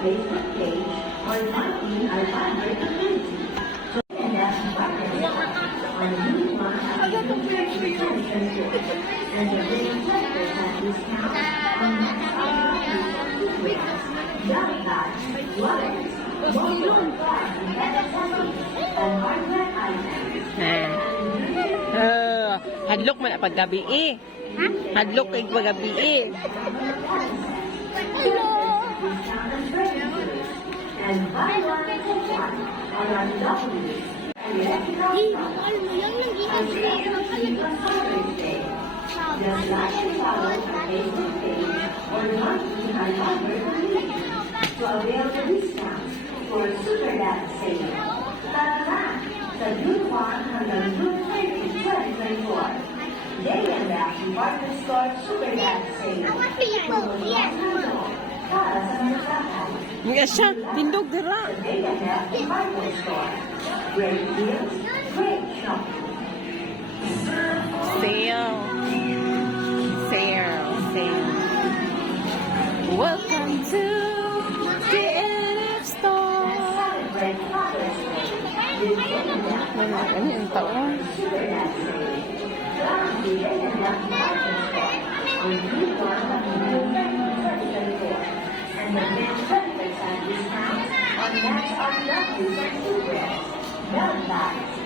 Facebook page or join our library community. And ask partners on new one and the green testers have discounts on next programs. Young Guys, Lovers, Motor, and Margaret Island. Hadlok man ang paggabi eh. Hadlok ay paggabi eh. And buy one for one on our lovely just like and follow our Facebook page or join our library community to avail the discounts for Super Dad sale. Tara sa June 1 hanggang June 30, 2024. Day and Night Department Store Super Dad sale. Para sa mga tatay. Nga siya, tindog dira. Day and Night Department Store. Great deals, great shopping. Sale. Sale. Sale. Welcome to the NF store. Celebrate Father's Day with Day and Night Ano yung taon? Super Dad sale. From the Day and Night Department Store on June 1 hanggang June 30, 2024. And the men's 20% discount on Max on Luxury and Super Dad. Young Guys,